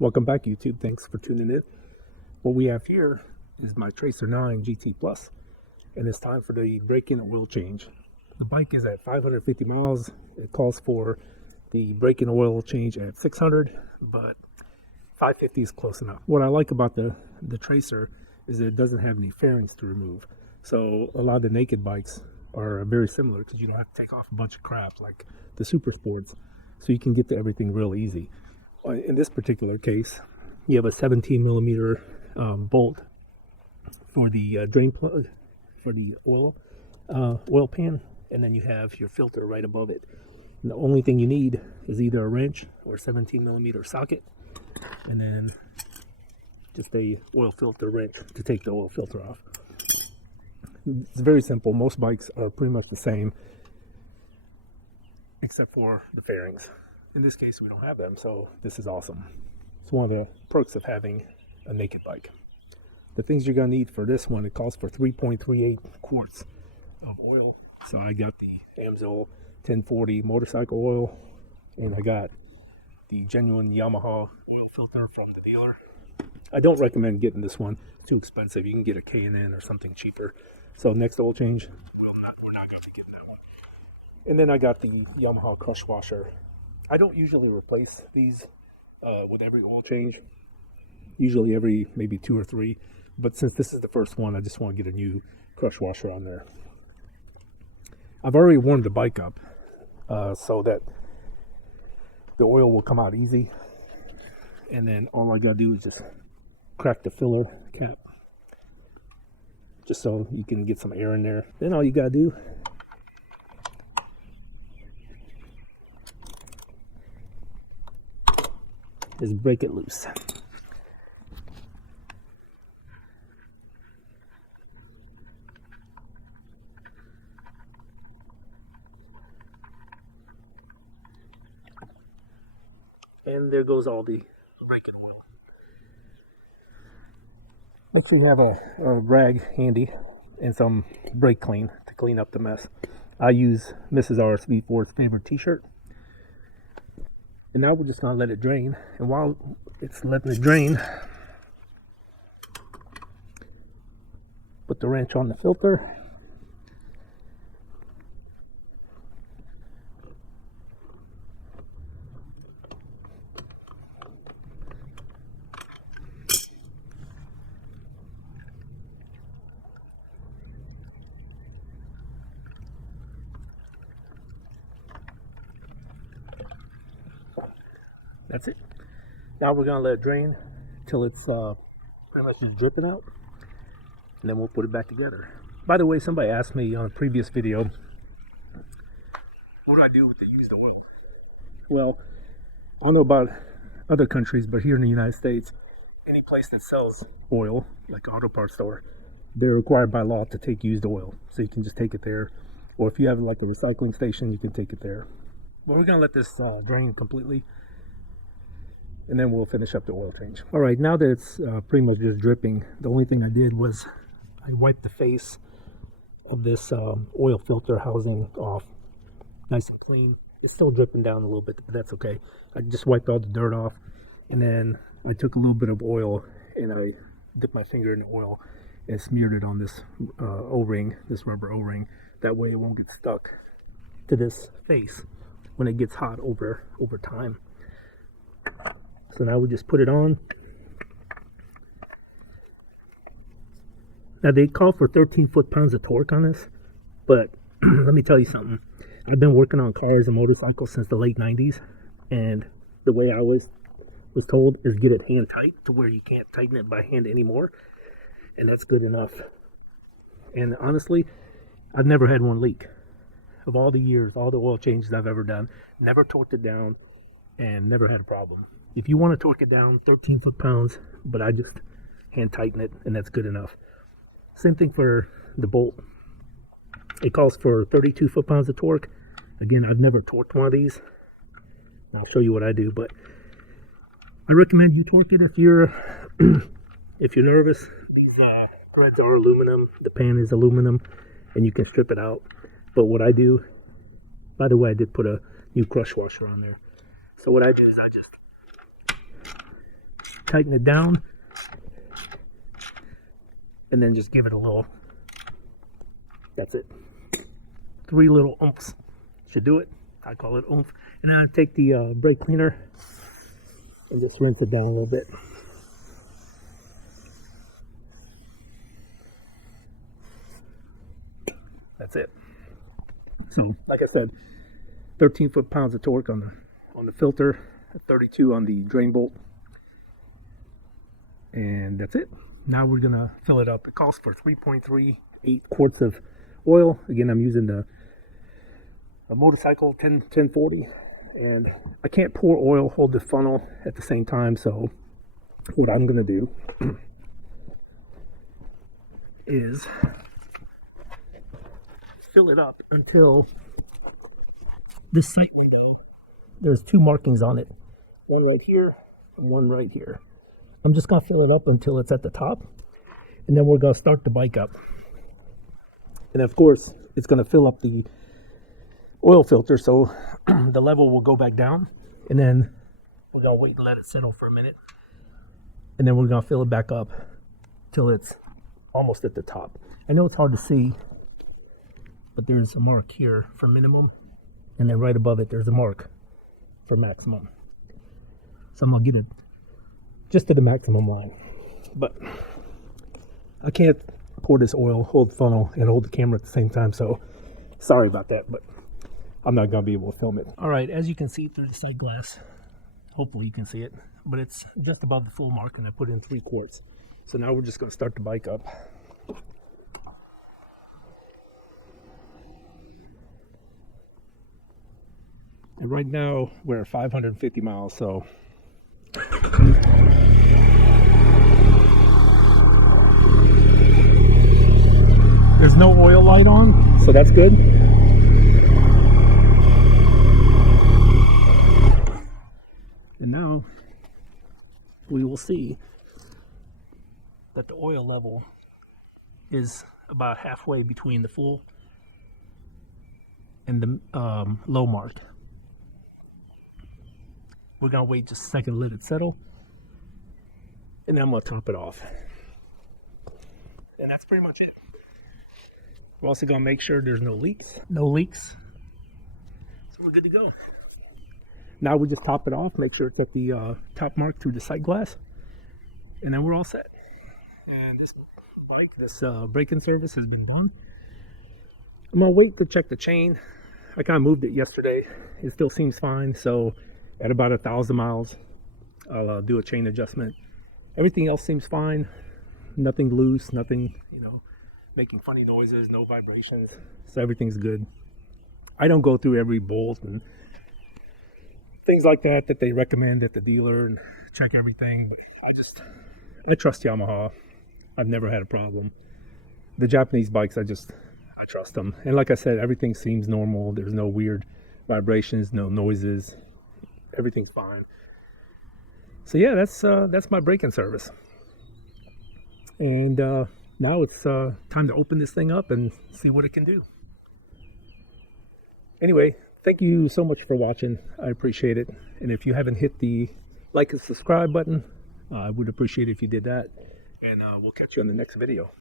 Welcome back, YouTube. Thanks for tuning in. What we have here is my Tracer 9 GT Plus, and it's time for the break-in oil change. The bike is at 550 miles. It calls for the break-in oil change at 600, but 550 is close enough. What I like about the Tracer is that it doesn't have any fairings to remove. So a lot of the naked bikes are very similar because you don't have to take off a bunch of crap like the Super Sports. So you can get to everything real easy. In this particular case, you have a 17 millimeter bolt for the drain plug for the oil pan, and then you have your filter right above it. And the only thing you need is either a wrench or a 17 millimeter socket, and then just a oil filter wrench to take the oil filter off. It's very simple. Most bikes are pretty much the same except for the fairings. In this case, we don't have them, so this is awesome. It's one of the perks of having a naked bike. The things you're going to need for this one, it calls for 3.38 quarts of oil. So I got the Amsoil 1040 motorcycle oil, and I got the genuine Yamaha oil filter from the dealer. I don't recommend getting this one. It's too expensive. You can get a K&N or something cheaper. So next oil change, we're not going to get that one. And then I got the Yamaha crush washer. I don't usually replace these with every oil change, usually every maybe 2 or 3, but since this is the first one, I just want to get a new crush washer on there. I've already warmed the bike up so that the oil will come out easy, and then all I gotta do is just crack the filler cap just so you can get some air in there. Then all you gotta do is break it loose. And there goes all the break-in oil. Make sure you have a rag handy and some brake clean to clean up the mess. I use Mrs. RSV4's favorite t-shirt. And now we're just going to let it drain. And while it's letting it drain, put the wrench on the filter. That's it. Now we're going to let it drain till it's pretty much just dripping out, and then we'll put it back together. By the way, somebody asked me on a previous video, what do I do with the used oil? Well, I don't know about other countries, but here in the United States, any place that sells oil, like an auto parts store, they're required by law to take used oil. So you can just take it there. Or if you have like a recycling station, you can take it there. But we're going to let this drain completely, and then we'll finish up the oil change. All right, now that it's pretty much just dripping, the only thing I did was I wiped the face of this oil filter housing off nice and clean. It's still dripping down a little bit, but that's okay. I just wiped all the dirt off, and then I took a little bit of oil and I dipped my finger in the oil and smeared it on this O-ring, this rubber O-ring. That way it won't get stuck to this face when it gets hot over time. So now we just put it on. Now they call for 13 foot-pounds of torque on this, but let me tell you something. I've been working on cars and motorcycles since the late 90s, and the way I always was told is get it hand tight to where you can't tighten it by hand anymore, and that's good enough. And honestly, I've never had one leak. Of all the years, all the oil changes I've ever done, never torqued it down and never had a problem. If you want to torque it down, 13 foot-pounds, but I just hand tighten it, and that's good enough. Same thing for the bolt. It calls for 32 foot-pounds of torque. Again, I've never torqued one of these. I'll show you what I do, but I recommend you torque it if you're if you're nervous. These threads are aluminum, the pan is aluminum, and you can strip it out. But what I do, by the way, I did put a new crush washer on there. So what I do is I just tighten it down, and then just give it a little, that's it. 3 little oomphs should do it. I call it oomph. And then I take the brake cleaner and just rinse it down a little bit. That's it. So, like I said, 13 foot-pounds of torque on the filter, 32 on the drain bolt, and that's it. Now we're gonna fill it up. It calls for 3.38 quarts of oil. Again, I'm using a motorcycle 1040, and I can't pour oil, hold the funnel at the same time. So what I'm gonna do is fill it up until this sight window, there's 2 markings on it, one right here and one right here. I'm just gonna fill it up until it's at the top, and then we're gonna start the bike up. And of course, it's gonna fill up the oil filter, so the level will go back down, and then we're gonna wait and let it settle for a minute, and then we're gonna fill it back up till it's almost at the top. I know it's hard to see, but there's a mark here for minimum, and then right above it there's a mark for maximum. So I'm gonna get it just to the maximum line, but I can't pour this oil, hold the funnel, and hold the camera at the same time, so sorry about that, but I'm not gonna be able to film it. All right, as you can see through the side glass, hopefully you can see it, but it's just above the full mark, and I put in 3 quarts. So now we're just gonna start the bike up. And right now we're at 550 miles, so there's no oil light on, so that's good. And now we will see that the oil level is about halfway between the full and the low mark. We're gonna wait just a second, let it settle, and then I'm gonna top it off. And that's pretty much it. We're also gonna make sure there's no leaks. No leaks. So we're good to go. Now we just top it off, make sure it's at the top mark through the sight glass, and then we're all set. And this bike, this braking service has been done. I'm gonna wait to check the chain. I kind of moved it yesterday. It still seems fine, so at about 1,000 miles, I'll do a chain adjustment. Everything else seems fine. Nothing loose, nothing, making funny noises, no vibrations. So everything's good. I don't go through every bolt and things like that they recommend at the dealer and check everything. I trust Yamaha. I've never had a problem. The Japanese bikes, I trust them. And like I said, everything seems normal. There's no weird vibrations, no noises. Everything's fine. So yeah, that's my braking service. And now it's time to open this thing up and see what it can do. Anyway, thank you so much for watching. I appreciate it. And if you haven't hit the like and subscribe button, I would appreciate it if you did that. And we'll catch you on the next video.